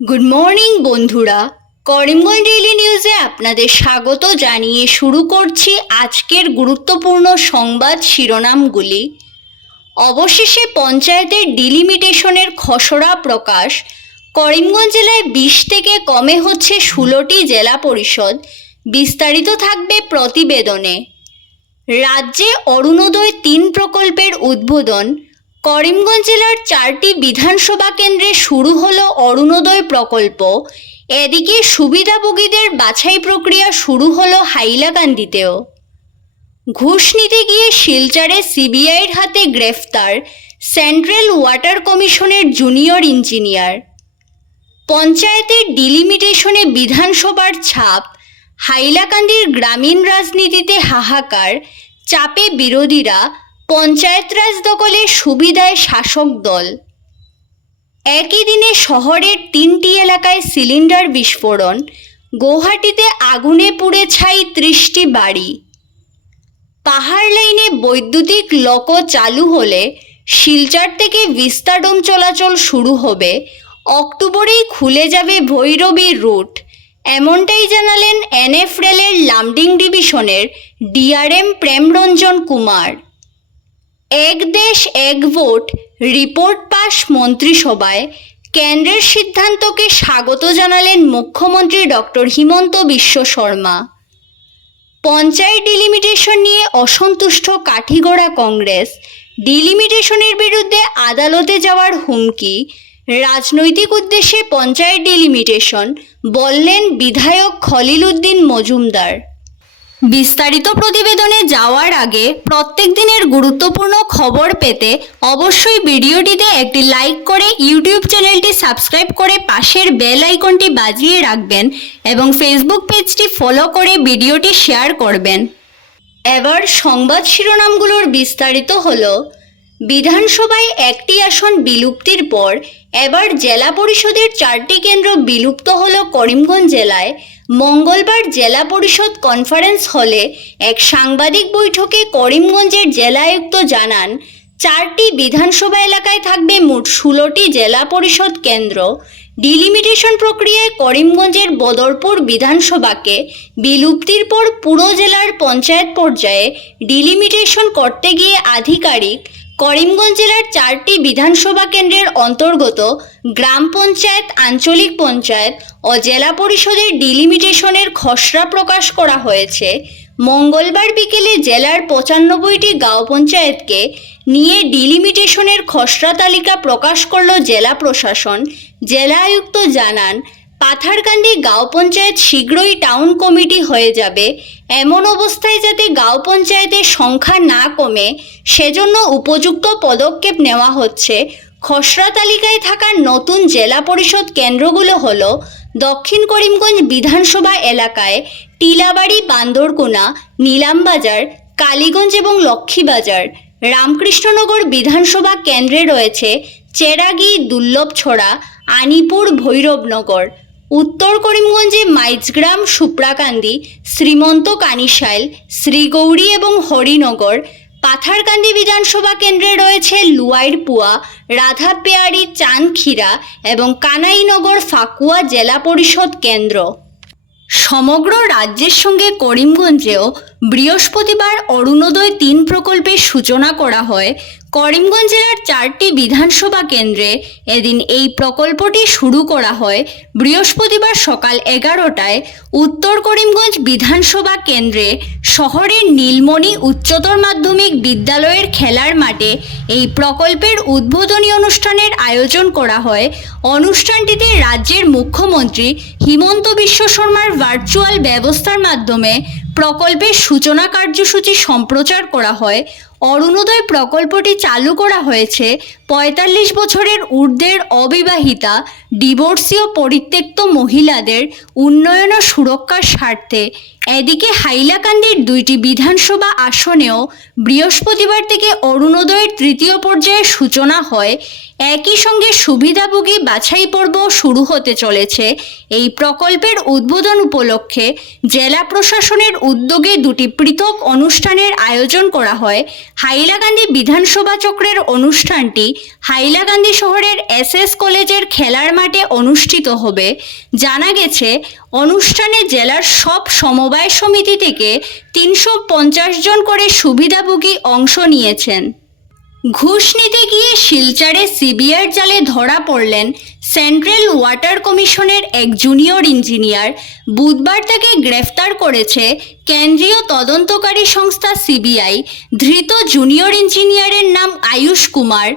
Good morning বন্ধুরা, Karimganj daily নিউজে আপনাদের স্বাগত জানিয়ে শুরু করছি আজকের গুরুত্বপূর্ণ সংবাদ শিরোনামগুলি। অবশেষে পঞ্চায়েতের ডিলিমিটেশনের খসড়া প্রকাশ। করিমগঞ্জ জেলায় 20 থেকে কমে হচ্ছে 16টি জেলা পরিষদ। বিস্তারিত থাকবে প্রতিবেদনে। রাজ্যে অরুণোদয় 3 প্রকল্পের উদ্বোধন। করিমগঞ্জ জেলার 4টি বিধানসভা কেন্দ্রে শুরু হলো অরুণোদয় প্রকল্প। এদিকে সুবিধাভোগীদের বাছাই প্রক্রিয়া শুরু হলো হাইলাকান্দিতেও। ঘুষ নিতে গিয়ে শিলচরে সিবিআইয়ের হাতে গ্রেফতার সেন্ট্রাল ওয়াটার কমিশনের জুনিয়র ইঞ্জিনিয়ার। পঞ্চায়েতের ডিলিমিটেশনে বিধানসভার ছাপ। হাইলাকান্দির গ্রামীণ রাজনীতিতে হাহাকার, চাপে বিরোধীরা, পঞ্চায়েতরাজ দখলের সুবিধায় শাসক দল। একই দিনে শহরের 3টি এলাকায় সিলিন্ডার বিস্ফোরণ। গৌহাটিতে আগুনে পুড়ে ছাই 30টি বাড়ি। পাহাড় লাইনে বৈদ্যুতিক লকো চালু হলে শিলচর থেকে ভিস্তাডোম চলাচল শুরু হবে। অক্টোবরেই খুলে যাবে ভৈরবী রুট, এমনটাই জানালেন এনএফ রেলের লামডিং ডিভিশনের ডিআরএম প্রেমরঞ্জন কুমার। এক দেশ এক ভোট রিপোর্ট পাশ মন্ত্রিসভায়। কেন্দ্রের সিদ্ধান্তকে স্বাগত জানালেন মুখ্যমন্ত্রী ডক্টর হিমন্ত বিশ্ব শর্মা। পঞ্চায়েত ডিলিমিটেশন নিয়ে অসন্তুষ্ট কাঠিগড়া কংগ্রেস। ডিলিমিটেশনের বিরুদ্ধে আদালতে যাওয়ার হুমকি। রাজনৈতিক উদ্দেশ্যে পঞ্চায়েত ডিলিমিটেশন, বললেন বিধায়ক খলিল উদ্দিন মজুমদার। বিস্তারিত প্রতিবেদনে যাওয়ার আগে প্রত্যেক দিনের গুরুত্বপূর্ণ খবর পেতে অবশ্যই ভিডিওটিতে একটি লাইক করে ইউটিউব চ্যানেলটি সাবস্ক্রাইব করে পাশের বেল আইকনটি বাজিয়ে রাখবেন এবং ফেসবুক পেজটি ফলো করে ভিডিওটি শেয়ার করবেন। এবার সংবাদ শিরোনামগুলোর বিস্তারিত হলো। বিধানসভায় একটি আসন বিলুপ্তির পর এবার জেলা পরিষদের 4টি কেন্দ্র বিলুপ্ত হলো করিমগঞ্জ জেলায়। মঙ্গলবার জেলা পরিষদ কনফারেন্স হলে এক সাংবাদিক বৈঠকে করিমগঞ্জের জেলা আয়ুক্ত জানান, 4টি বিধানসভা এলাকায় থাকবে মোট 16টি জেলা পরিষদ কেন্দ্র। ডিলিমিটেশন প্রক্রিয়ায় করিমগঞ্জের বদরপুর বিধানসভাকে বিলুপ্তির পর পুরো জেলার পঞ্চায়েত পর্যায়ে ডিলিমিটেশন করতে গিয়ে আধিকারিক করিমগঞ্জ জেলার 4টি বিধানসভা কেন্দ্রের অন্তর্গত গ্রাম পঞ্চায়েত, আঞ্চলিক পঞ্চায়েত ও জেলা পরিষদের ডিলিমিটেশনের খসড়া প্রকাশ করা হয়েছে। মঙ্গলবার বিকেলে জেলার 95টি গাঁও পঞ্চায়েতকে নিয়ে ডিলিমিটেশনের খসড়া তালিকা প্রকাশ করল জেলা প্রশাসন। জেলা আয়ুক্ত জানান, পাথারকান্দি গাঁও পঞ্চায়েত শীঘ্রই টাউন কমিটি হয়ে যাবে। এমন অবস্থায় যাতে গাঁও পঞ্চায়েতের সংখ্যা না কমে সেজন্য উপযুক্ত পদক্ষেপ নেওয়া হচ্ছে। খসড়া তালিকায় থাকা নতুন জেলা পরিষদ কেন্দ্রগুলো হলো দক্ষিণ করিমগঞ্জ বিধানসভা এলাকায় টিলাবাড়ি, বান্দরকোনা, নিলামবাজার, কালীগঞ্জ এবং লক্ষ্মীবাজার। রামকৃষ্ণনগর বিধানসভা কেন্দ্রে রয়েছে চেরাগি, দুর্লভছড়া, আনিপুর, ভৈরবনগর। উত্তর করিমগঞ্জে মাইজগ্রাম, সুপ্রাকান্দি, শ্রীমন্ত কানিশাইল, শ্রীগৌরী এবং হরিনগর। পাথারকান্দি বিধানসভা কেন্দ্রে রয়েছে লুয়াইরপুয়া, রাধাপেয়ারি, চাঁদখিরা এবং কানাইনগর ফাকুয়া জেলা পরিষদ কেন্দ্র। সমগ্র রাজ্যের সঙ্গে করিমগঞ্জেও বৃহস্পতিবার অরুণোদয় 3 প্রকল্পের সূচনা করা হয়। করিমগঞ্জ জেলার 4টি বিধানসভা কেন্দ্রে এদিন এই প্রকল্পটি শুরু করা হয়। বৃহস্পতিবার সকাল 11টায় উত্তর করিমগঞ্জ বিধানসভা কেন্দ্রে শহরের নীলমণি উচ্চতর মাধ্যমিক বিদ্যালয়ের খেলার মাঠে এই প্রকল্পের উদ্বোধনী অনুষ্ঠানের আয়োজন করা হয়। অনুষ্ঠানটিতে রাজ্যের মুখ্যমন্ত্রী হিমন্ত বিশ্ব শর্মার ভার্চুয়াল ব্যবস্থার মাধ্যমে প্রকল্পের সূচনা কার্যসূচি সম্প্রচার করা হয়। অরুণোদয় প্রকল্পটি চালু করা হয়েছে 45 বছরের ঊর্ধ্বের অবিবাহিতা, ডিভোর্সি ও পরিত্যক্ত মহিলাদের উন্নয়ন ও সুরক্ষার স্বার্থে। এদিকে হাইলাকান্দির 2টি বিধানসভা আসনেও বৃহস্পতিবার থেকে অরুণোদয়ের 3য় পর্যায়ের সূচনা হয়। একই সঙ্গে সুবিধাভোগী বাছাই পর্ব শুরু হতে চলেছে। এই প্রকল্পের উদ্বোধন উপলক্ষে জেলা প্রশাসনের উদ্যোগে 2টি পৃথক অনুষ্ঠানের আয়োজন করা হয়। হাইলাকান্দি বিধানসভা চক্রের অনুষ্ঠানটি হাইলাকান্দি শহরের এসএস কলেজের খেলার মাঠে অনুষ্ঠিত হবে। জানা গেছে, অনুষ্ঠানে জেলার সব সমবায় সমিতি থেকে 350 জন করে সুবিধাভোগী অংশ নিয়েছেন। ঘুষ নিতে গিয়ে শিলচরে সিবিআইর জালে ধরা পড়লেন সেন্ট্রাল ওয়াটার কমিশনের এক জুনিয়র ইঞ্জিনিয়ার। বুধবার তাকে গ্রেফতার করেছে কেন্দ্রীয় তদন্তকারী সংস্থা সিবিআই। ধৃত জুনিয়র ইঞ্জিনিয়ারের নাম আয়ুষ কুমার।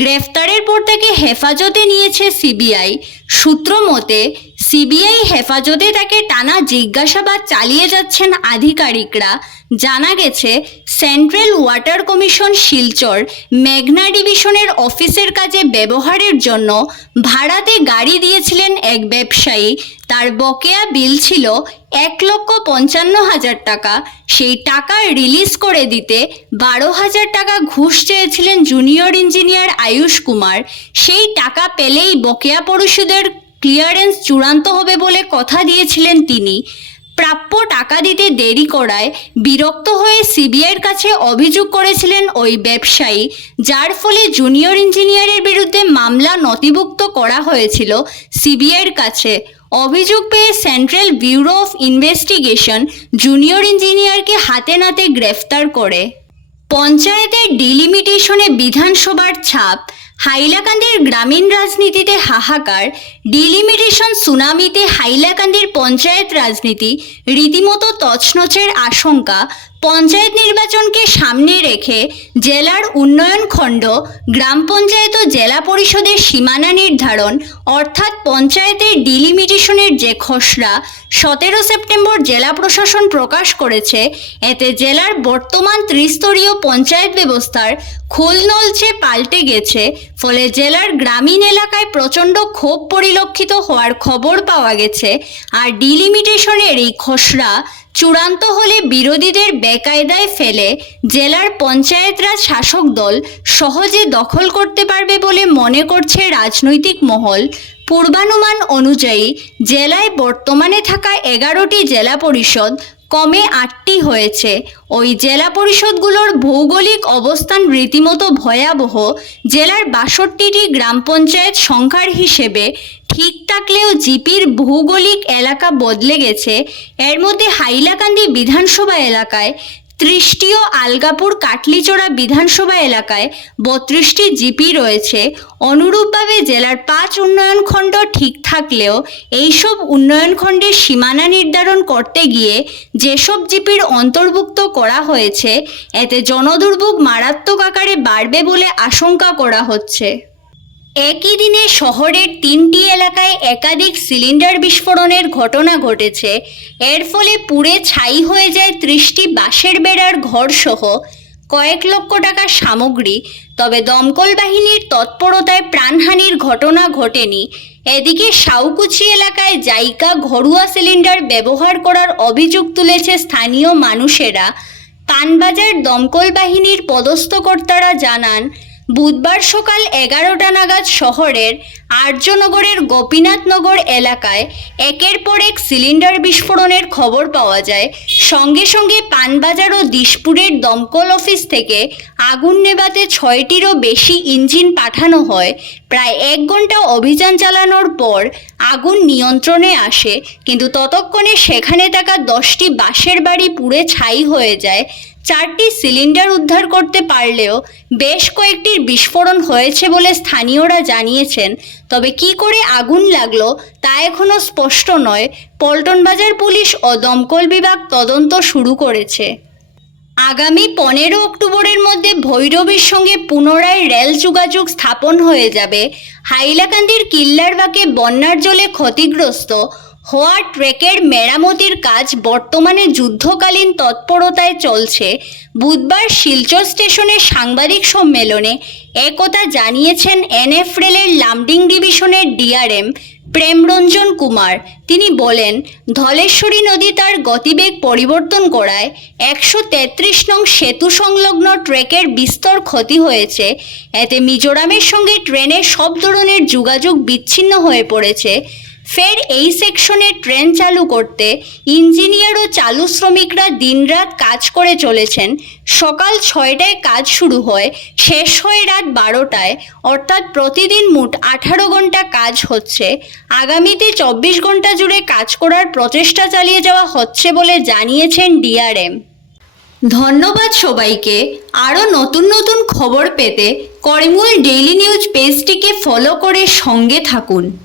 গ্রেফতারের পর তাকে হেফাজতে নিয়েছে সিবিআই। সূত্র মতে, সিবিআই হেফাজতে তাকে টানা জিজ্ঞাসাবাদ চালিয়ে যাচ্ছেন আধিকারিকরা। জানা গেছে, সেন্ট্রাল ওয়াটার কমিশন শিলচর মেঘনা ডিভিশনের অফিসের কাজে ব্যবহারের জন্য ভাড়াতে গাড়ি দিয়েছিলেন এক ব্যবসায়ী। তার বকেয়া বিল ছিল 1,55,000 টাকা। সেই টাকা রিলিজ করে দিতে 12,000 টাকা ঘুষ চেয়েছিলেন জুনিয়র ইঞ্জিনিয়ার আয়ুষ কুমার। সেই টাকা পেলেই বকেয়া পরিশোধের ক্লিয়ারেন্স চূড়ান্ত হবে বলে কথা দিয়েছিলেন তিনি। প্রাপ্য টাকা দিতে দেরি করায় বিরক্ত হয়ে সিবিআইয়ের কাছে অভিযোগ করেছিলেন ওই ব্যবসায়ী, যার ফলে জুনিয়র ইঞ্জিনিয়ারের বিরুদ্ধে মামলা নথিভুক্ত করা হয়েছিল সিবিআইয়ের কাছে। অভিযোগ পেয়ে central bureau of investigation junior ইঞ্জিনিয়ারকে হাতে নাতে গ্রেফতার করে। পঞ্চায়েতের ডিলিমিটেশনে বিধানসভার ছাপ। হাইলাকান্দির গ্রামীণ রাজনীতিতে হাহাকার। ডিলিমিটেশন সুনামিতে হাইলাকান্দির পঞ্চায়েত রাজনীতি রীতিমতো তছনছের আশঙ্কা। পঞ্চায়েত নির্বাচনকে সামনে রেখে জেলার উন্নয়ন খণ্ড, গ্রাম পঞ্চায়েত ও জেলা পরিষদের সীমানা নির্ধারণ অর্থাৎ পঞ্চায়েতের ডিলিমিটেশনের যে খসড়া 17 সেপ্টেম্বর জেলা প্রশাসন প্রকাশ করেছে, এতে জেলার বর্তমান ত্রিস্তরীয় পঞ্চায়েত ব্যবস্থার খোল নলচে পাল্টে গেছে। ফলে জেলার গ্রামীণ এলাকায় প্রচণ্ড ক্ষোভ পরিলক্ষিত হওয়ার খবর পাওয়া গেছে। আর ডিলিমিটেশনের এই খসড়া চূড়ান্ত হলে বিরোধীদের বেকায়দায় ফেলে জেলার পঞ্চায়েতরাজ শাসক দল সহজে দখল করতে পারবে বলে মনে করছে রাজনৈতিক মহল। পূর্বানুমান অনুযায়ী জেলায় বর্তমানে থাকা 11টি জেলা পরিষদ কমে 8টি হয়েছে। ওই জেলা পরিষদগুলোর ভৌগোলিক অবস্থান রীতিমতো ভয়াবহ। জেলার 62টি গ্রাম পঞ্চায়েত সংখ্যার হিসেবে ঠিক থাকলেও জিপির ভৌগোলিক এলাকা বদলে গেছে। এর মধ্যে হাইলাকান্দি বিধানসভা এলাকায় 30টি ও আলগাপুর কাটলিচড়া বিধানসভা এলাকায় 32টি জিপি রয়েছে। অনুরূপভাবে জেলার 5 উন্নয়ন খণ্ড ঠিক থাকলেও এইসব উন্নয়ন খণ্ডের সীমানা নির্ধারণ করতে গিয়ে যেসব জিপির অন্তর্ভুক্ত করা হয়েছে, এতে জনদুর্ভোগ মারাত্মক আকারে বাড়বে বলে আশঙ্কা করা হচ্ছে। একই দিনে শহরের 3টি এলাকায় একাধিক সিলিন্ডার বিস্ফোরণের ঘটনা ঘটেছে। এর ফলে পুড়ে ছাই হয়ে যায় 30টি বাঁশের বেড়ার ঘরসহ কয়েক লক্ষ টাকার সামগ্রী। তবে দমকল বাহিনীর তৎপরতায় প্রাণহানির ঘটনা ঘটেনি। এদিকে সাউকুচি এলাকায় জাইকা ঘরোয়া সিলিন্ডার ব্যবহার করার অভিযোগ তুলেছে স্থানীয় মানুষেরা। পানবাজার দমকল বাহিনীর পদস্থ কর্তারা জানান, বুধবার সকাল 11টা নাগাদ শহরের আর্যনগরের গোপীনাথনগর এলাকায় একের পর এক সিলিন্ডার বিস্ফোরণের খবর পাওয়া যায়। সঙ্গে সঙ্গে পানবাজার ও দিশপুরের দমকল অফিস থেকে আগুন নেভাতে 6টিরও বেশি ইঞ্জিন পাঠানো হয়। প্রায় 1 ঘন্টা অভিযান চালানোর পর আগুন নিয়ন্ত্রণে আসে, কিন্তু ততক্ষণে সেখানে থাকা 10টি বাঁশের বাড়ি পুড়ে ছাই হয়ে যায়। 4টি সিলিন্ডার উদ্ধার করতে পারলেও বেশ কয়েকটির বিস্ফোরণ হয়েছে বলে স্থানীয়রা জানিয়েছেন। তবে কী করে আগুন লাগলো তা এখনও স্পষ্ট নয়। পল্টন বাজার পুলিশ ও দমকল বিভাগ তদন্ত শুরু করেছে। আগামী 15 অক্টোবরের মধ্যে ভৈরবীর সঙ্গে পুনরায় রেল যোগাযোগ স্থাপন হয়ে যাবে। হাইলাকান্দির কিল্লারবাগে বন্যার জলে ক্ষতিগ্রস্ত হওয়া ট্রেকের মেরামতির কাজ বর্তমানে যুদ্ধকালীন তৎপরতায় চলছে। বুধবার শিলচর স্টেশনে সাংবাদিক সম্মেলনে একথা জানিয়েছেন এনএফ রেলের লামডিং ডিভিশনের ডিআরএম প্রেমরঞ্জন কুমার। তিনি বলেন, ধলেশ্বরী নদী তার গতিবেগ পরিবর্তন করায় 133 নং সেতু সংলগ্ন ট্রেকের বিস্তর ক্ষতি হয়েছে। এতে মিজোরামের সঙ্গে ট্রেনের সব ধরনের যোগাযোগ বিচ্ছিন্ন হয়ে পড়েছে। ফের এই সেকশনে ট্রেন চালু করতে ইঞ্জিনিয়ার ও চালু শ্রমিকরা দিনরাত কাজ করে চলেছেন। সকাল 6টায় কাজ শুরু হয়, শেষ হয় রাত 12টায়, অর্থাৎ প্রতিদিন মোট 18 ঘন্টা কাজ হচ্ছে। আগামীতে 24 ঘন্টা জুড়ে কাজ করার প্রচেষ্টা চালিয়ে যাওয়া হচ্ছে বলে জানিয়েছেন ডিআরএম। ধন্যবাদ সবাইকে। আরও নতুন নতুন খবর পেতে করিমগঞ্জ ডেইলি নিউজ পেজটিকে ফলো করে সঙ্গে থাকুন।